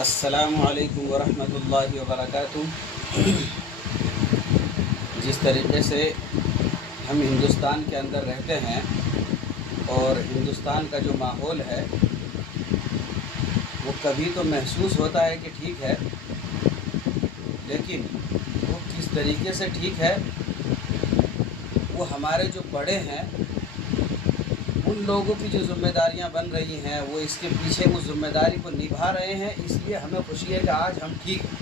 अस्सलामुअलैकुम वरहमतुल्लाहि वबरकातुहू। जिस तरीके से हम हिंदुस्तान के अंदर रहते हैं और हिंदुस्तान का जो माहौल है वो कभी तो महसूस होता है कि ठीक है, लेकिन वो किस तरीके से ठीक है वो हमारे जो बड़े हैं उन लोगों की जो ज़िम्मेदारियां बन रही हैं वो इसके पीछे उस ज़िम्मेदारी को निभा रहे हैं। इसलिए हमें खुशी है कि आज हम ठीक हैं।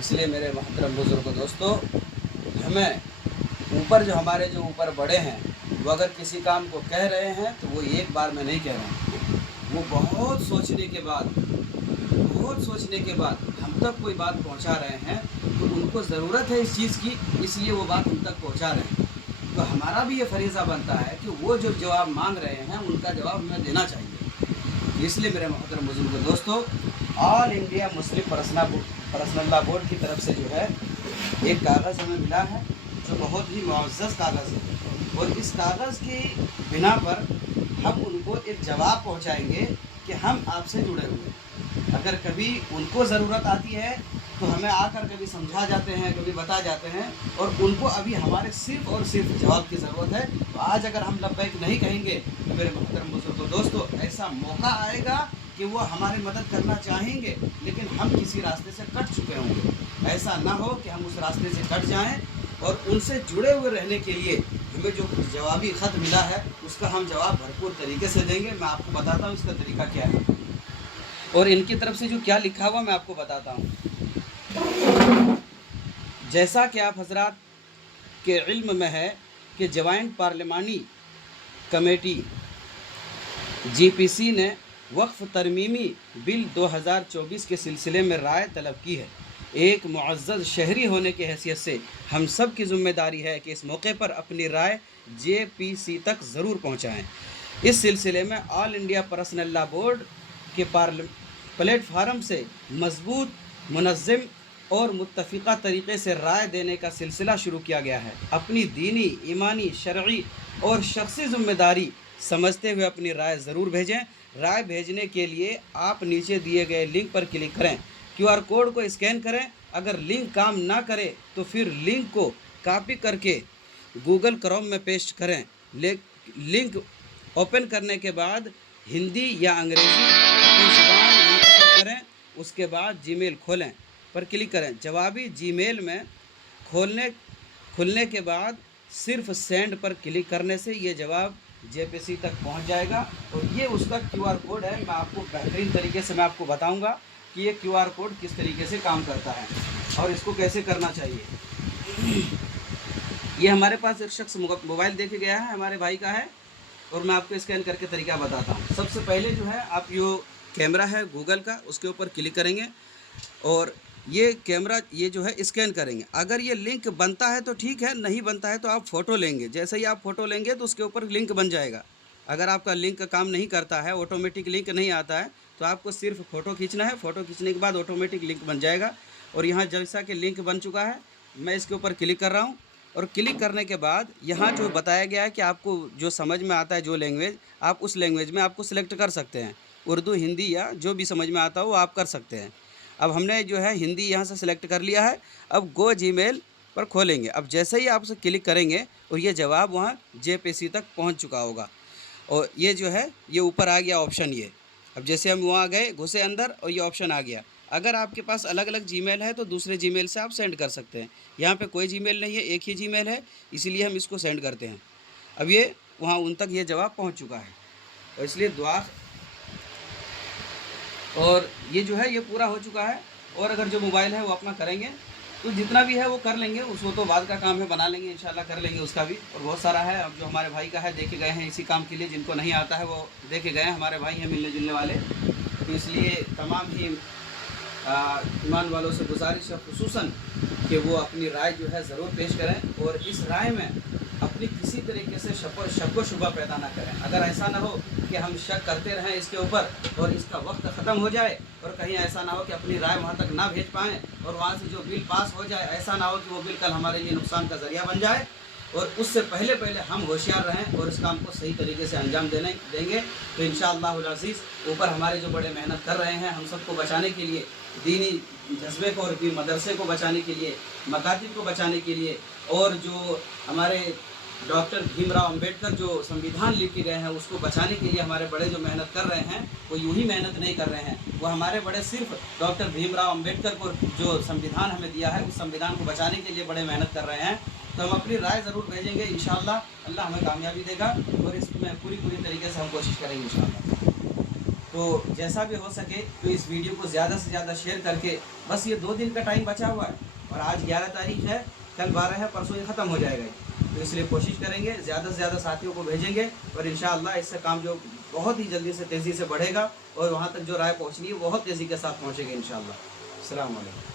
इसलिए मेरे मोहतरम बुज़ुर्ग दोस्तों, हमें ऊपर जो हमारे जो ऊपर बड़े हैं वो अगर किसी काम को कह रहे हैं तो वो एक बार में नहीं कह रहे हैं, वो बहुत सोचने के बाद हम तक कोई बात पहुंचा रहे हैं। तो उनको ज़रूरत है इस चीज़ की, इसलिए वो बात हम तक पहुंचा रहे हैं। तो हमारा भी ये फरीज़ा बनता है कि वो जो जवाब मांग रहे हैं उनका जवाब हमें देना चाहिए। इसलिए मेरे मोहतरम बुजुर्ग दोस्तों, all India Muslim personal law board की तरफ से जो है एक कागज़ हमें मिला है जो बहुत ही मुअज़्ज़ज़ कागज़ है, और इस कागज़ की बिना पर हम उनको एक जवाब पहुँचाएँगे कि हम आपसे जुड़े हुए हैं। अगर कभी उनको ज़रूरत आती है तो हमें आकर कभी समझा जाते हैं, कभी बता जाते हैं, और उनको अभी हमारे सिर्फ़ और सिर्फ जवाब की ज़रूरत है। तो आज अगर हम लब्बैक नहीं कहेंगे तो मेरे मोहतरम बुजुर्गों दोस्तों, ऐसा मौका आएगा कि वो हमारी मदद करना चाहेंगे लेकिन हम किसी रास्ते से कट चुके होंगे। ऐसा ना हो कि हम उस रास्ते से कट जाएँ, और उनसे जुड़े हुए रहने के लिए हमें जो जवाबी ख़त मिला है उसका हम जवाब भरपूर तरीके से देंगे। मैं आपको बताता हूँ इसका तरीका क्या है, और इनकी तरफ से जो क्या लिखा हुआ मैं आपको बताता हूँ। जैसा कि आप हजरात के इल्म में है कि जवाइंट पार्लिमानी कमेटी जीपीसी ने वक्फ तरमीमी बिल 2024 के सिलसिले में राय तलब की है। एक मुअज़्ज़ज़ शहरी होने की हैसियत से हम सब की ज़िम्मेदारी है कि इस मौके पर अपनी राय जेपीसी तक ज़रूर पहुँचाएँ। इस सिलसिले में all India personal law board के प्लेटफार्म से मजबूत, मुनज़्ज़म और मुत्तफ़िक़ा तरीक़े से राय देने का सिलसिला शुरू किया गया है। अपनी दीनी, ईमानी, शरई और शख़सी ज़िम्मेदारी समझते हुए अपनी राय ज़रूर भेजें। राय भेजने के लिए आप नीचे दिए गए लिंक पर क्लिक करें, QR कोड को स्कैन करें। अगर लिंक काम ना करे तो फिर लिंक को कॉपी करके गूगल क्रोम में पेस्ट करें। लिंक ओपन करने के बाद हिंदी या अंग्रेज़ी अपनी ज़ुबान मुंतखब करें। उसके बाद जीमेल खोलें पर क्लिक करें। जवाबी जीमेल में खुलने के बाद सिर्फ सेंड पर क्लिक करने से ये जवाब जेपीसी तक पहुंच जाएगा, और ये उसका QR कोड है। मैं आपको बेहतरीन तरीके से मैं आपको बताऊंगा कि ये QR कोड किस तरीके से काम करता है और इसको कैसे करना चाहिए। ये हमारे पास एक शख्स मोबाइल देके गया है, हमारे भाई का है, और मैं आपको स्कैन करके तरीका बताता हूँ। सबसे पहले जो है आप यो कैमरा है गूगल का, उसके ऊपर क्लिक करेंगे और ये कैमरा ये जो है स्कैन करेंगे। अगर ये लिंक बनता है तो ठीक है, नहीं बनता है तो आप फ़ोटो लेंगे। जैसे ही आप फ़ोटो लेंगे तो उसके ऊपर लिंक बन जाएगा। अगर आपका लिंक का काम नहीं करता है, ऑटोमेटिक लिंक नहीं आता है, तो आपको सिर्फ फ़ोटो खींचना है। फ़ोटो खींचने के बाद ऑटोमेटिक लिंक बन जाएगा। और यहाँ जैसा कि लिंक बन चुका है, मैं इसके ऊपर क्लिक कर रहा हूँ, और क्लिक करने के बाद यहाँ जो बताया गया है कि आपको जो समझ में आता है जो लैंग्वेज, आप उस लैंग्वेज में आपको सिलेक्ट कर सकते हैं। उर्दू, हिंदी या जो भी समझ में आता हो वो आप कर सकते हैं। अब हमने जो है हिंदी यहाँ से सिलेक्ट कर लिया है। अब गो जीमेल पर खोलेंगे। अब जैसे ही आप उसे क्लिक करेंगे और ये जवाब वहाँ जेपीसी तक पहुँच चुका होगा, और ये जो है ये ऊपर आ गया ऑप्शन ये। अब जैसे हम वहाँ गए, घुसे अंदर, और ये ऑप्शन आ गया। अगर आपके पास अलग अलग जीमेल है तो दूसरे जीमेल से आप सेंड कर सकते हैं। यहाँ पे कोई जीमेल नहीं है, एक ही जीमेल है, इसीलिए हम इसको सेंड करते हैं। अब ये वहाँ उन तक ये जवाब पहुँच चुका है, और इसलिए दुआ, और ये जो है ये पूरा हो चुका है। और अगर जो मोबाइल है वो अपना करेंगे तो जितना भी है वो कर लेंगे, उसको तो बाद का काम है, बना लेंगे इंशाल्लाह, कर लेंगे उसका भी। और बहुत सारा है। अब जो हमारे भाई का है देखे गए हैं इसी काम के लिए, जिनको नहीं आता है वो देखे गए हैं, हमारे भाई हैं मिलने जुलने वाले। तो इसलिए तमाम ही ईमान वालों से गुजारिश है खुसूसन कि वो अपनी राय जो है ज़रूर पेश करें, और इस राय में अपनी किसी तरीके से शक व शुबा पैदा ना करें। अगर ऐसा ना हो कि हम शक करते रहें इसके ऊपर और इसका वक्त ख़त्म हो जाए, और कहीं ऐसा ना हो कि अपनी राय वहाँ तक ना भेज पाएँ, और वहाँ से जो बिल पास हो जाए, ऐसा ना हो कि वो बिल कल हमारे लिए नुकसान का ज़रिया बन जाए। और उससे पहले पहले हम होशियार रहें और इस काम को सही तरीके से अंजाम देंगे तो इंशाअल्लाहुल अज़ीज़ ऊपर हमारे जो बड़े मेहनत कर रहे हैं हम सबको बचाने के लिए, दीनी जज्बे को और दीन मदरसे को बचाने के लिए, मकातिब को बचाने के लिए, और जो हमारे डॉक्टर भीमराव अंबेडकर जो संविधान लिख के गए हैं उसको बचाने के लिए हमारे बड़े जो मेहनत कर रहे हैं वो यूं ही मेहनत नहीं कर रहे हैं, वो हमारे बड़े सिर्फ डॉक्टर भीमराव अंबेडकर को जो संविधान हमें दिया है उस संविधान को बचाने के लिए बड़े मेहनत कर रहे हैं। तो हम अपनी राय ज़रूर भेजेंगे, इंशाअल्लाह अल्लाह हमें कामयाबी देगा और इसमें पूरी तरीके से हम कोशिश करेंगे इंशाअल्लाह। तो जैसा भी हो सके तो इस वीडियो को ज़्यादा से ज़्यादा शेयर करके, बस ये 2 दिन का टाइम बचा हुआ है और आज 11 तारीख है, कल 12 है, परसों ये ख़त्म हो जाएगा, तो इसलिए कोशिश करेंगे ज़्यादा से ज़्यादा साथियों को भेजेंगे और इंशाअल्लाह इससे काम जो बहुत ही जल्दी से तेज़ी से बढ़ेगा और वहाँ तक जो राय पहुँचनी है बहुत तेज़ी के साथ पहुँचेगी इंशाअल्लाह। अस्सलाम वालेकुम।